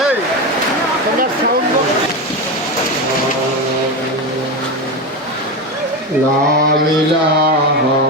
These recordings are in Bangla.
এই তোমার সাউন্ড লা ইলাহা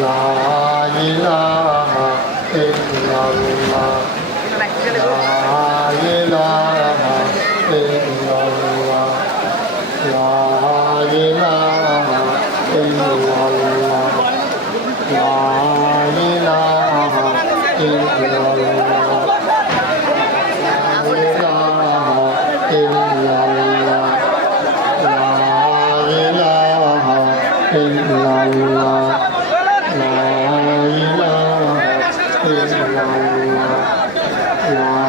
لا إله إلا الله one.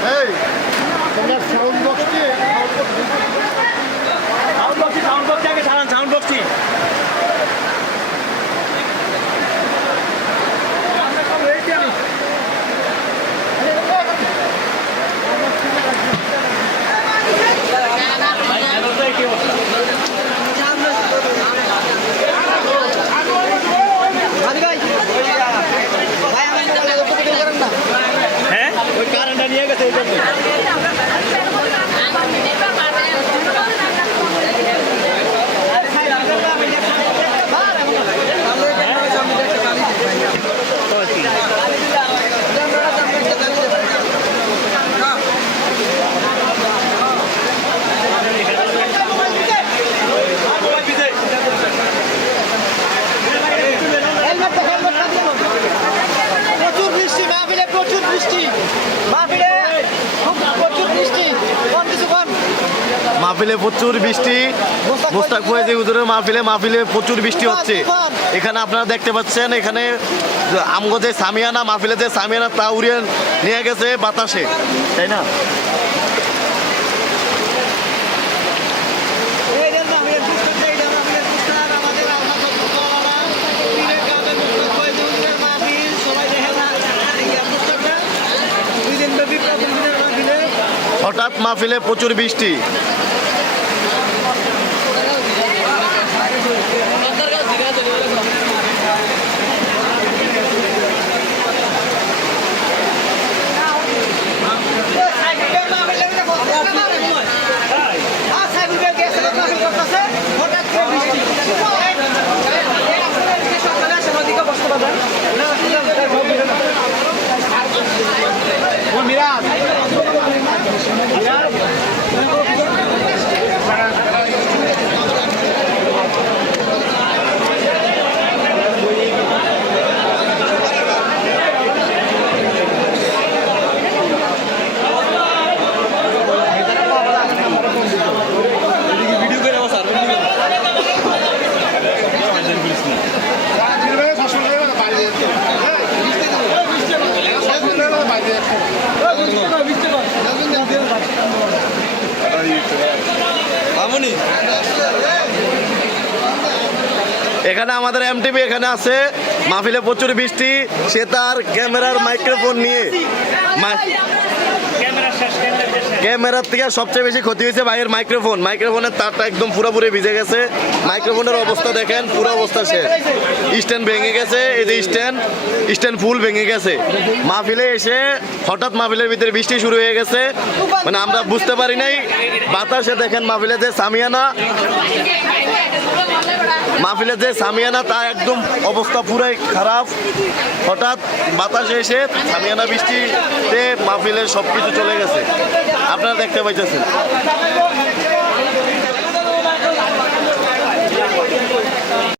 Hey! Kom naar Frondbox Thank you. মাহফিলে প্রচুর বৃষ্টি। মোস্তাক ফয়েজি হুজুরের মাহফিলে মাহফিলে প্রচুর বৃষ্টি হচ্ছে। এখানে আপনারা দেখতে পাচ্ছেন এখানে আমগো যে সামিয়ানা মাহফিলে যে সামিয়ানা তা উড়িয়ে নিয়ে গেছে বাতাসে। তাই না? হঠাৎ যে প্রচুর পুস্তক এই যে মাহফিলের পুস্তক আমাদের আলহাজ ফুটবলাররা পীরের কাছে পুস্তক ফয়জুলের মাহফিল সবাই দেখে না এই পুস্তকটা দুই দিন ব্যাপী প্রথম দিনের মাহফিলে হঠাৎ মাহফিলে প্রচুর বৃষ্টি সাইকেলের মাহফিলের কথা বলতে পারে আর সাইকেলের গেছে মাহফিল করতেছে হঠাৎ করে বৃষ্টি এই আসলে যে সকালে আসে নদীকে বসতে পারবেন না এখানে আমাদের এমটিভি এখানে আছে। মাহফিলে প্রচুর বৃষ্টি। সে তার ক্যামেরার মাইক্রোফোন নিয়ে। ক্যামেরার থেকে সবচেয়ে বেশি ক্ষতি হয়েছে ভাইয়ের মাইক্রোফোন। মাইক্রোফোনের তারটা একদম পুরোপুরি ভিজে গেছে। মাইক্রোফোনের অবস্থা দেখেন, পুরো অবস্থা শেষ। স্ট্যান্ড ভেঙে গেছে, এই যে স্ট্যান্ড স্ট্যান্ড ফুল ভেঙে গেছে। মাহফিলে এসে হঠাৎ মাহফিলের ভিতরে বৃষ্টি শুরু হয়ে গেছে। মানে আমরা বুঝতে পারি নাই, বাতাসে দেখেন মাহফিলে যে সামিয়ানা, মাহফিলে যে সামিয়ানা তা একদম অবস্থা পুরাই খারাপ। হঠাৎ বাতাসে এসে সামিয়ানা বৃষ্টিতে মাহফিলের সব কিছু চলে গেছে। আপনারা দেখতে পাইতেছেন।